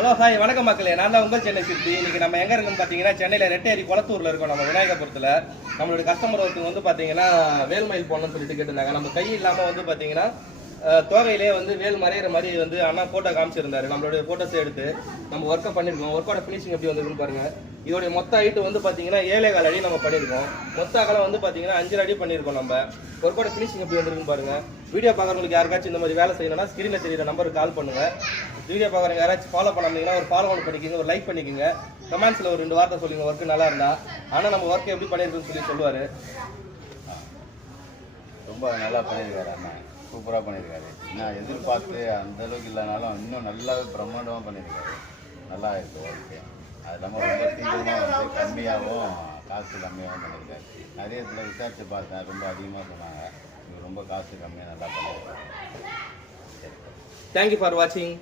Hello hi வணக்கம் மக்களே, நான் தான் உங்கள் சென்னை சிற்பி. இன்னைக்கு நம்ம எங்கே இருக்கோம்னு பார்த்தீங்கன்னா சென்னையில் ரெட்டேரி குளத்தூரில் இருக்கோம். நம்ம விநாயகபுரத்தில் நம்மளுடைய கஸ்டமர் ஒருத்தவங்க வந்து பார்த்தீங்கன்னா வேல்மயில் போடணும்னு சொல்லிட்டு கேட்டிருந்தாங்க. நம்ம கை இல்லாமல் வந்து பார்த்தீங்கன்னா தோகையிலே வந்து வேல் மறையிற மாதிரி வந்து அண்ணா ஃபோட்டோ காமிச்சிருந்தாரு. நம்மளுடைய ஃபோட்டோஸ் எடுத்து நம்ம ஒர்க்கை பண்ணியிருக்கோம். ஒர்க்கோட ஃபினிஷிங் எப்படி வந்திருக்குன்னு பாருங்கள். இதோடைய மொத்த ஹைட்டு வந்து பார்த்தீங்கன்னா 7.25 அடி நம்ம பண்ணியிருக்கோம். மொத்த அகலம் வந்து பார்த்தீங்கன்னா 5 அடி பண்ணியிருக்கோம். நம்ம ஒர்க்கோட ஃபினிஷிங் எப்படி வந்திருக்குன்னு பாருங்கள். வீடியோ பார்க்குறவங்களுக்கு யாருக்காச்சும் இந்த மாதிரி வேலை செய்யணும்னா ஸ்க்ரீனில் தெரியுற நம்பருக்கு கால் பண்ணுங்கள். வீடியோ பார்க்குறவங்க யாராச்சும் ஃபாலோ பண்ணாங்கன்னா ஒரு ஃபாலோ பண்ணிக்கோங்க, ஒரு லைக் பண்ணிக்கோங்க, கமெண்ட்ஸில் ஒரு 2 வார்த்தை சொல்லுங்க ஒர்க்கு நல்லா இருந்தா. ஆனால் நம்ம ஒர்க் எப்படி பண்ணியிருக்குன்னு சொல்லி சொல்லுவார். ரொம்ப நல்லா பண்ணியிருக்காரு அண்ணா, சூப்பராக பண்ணியிருக்காரு. நான் எதிர்பார்த்து அந்த அளவுக்கு இல்லைனாலும் இன்னும் நல்லாவே பிரம்மாண்டமாக பண்ணியிருக்காரு. நல்லா இருக்குது ஒர்க்கு. அது இல்லாமல் ரொம்ப சீக்கிரமாக வந்து கம்மியாகவும் காசு கம்மியாகவும் பண்ணியிருக்காரு. நிறைய இதில் விசாரித்து பார்த்தேன், ரொம்ப அதிகமாக சொன்னாங்க. இது ரொம்ப காசு கம்மியாக நல்லா பண்ணியிருக்காரு. தேங்க்யூ ஃபார் வாட்சிங்.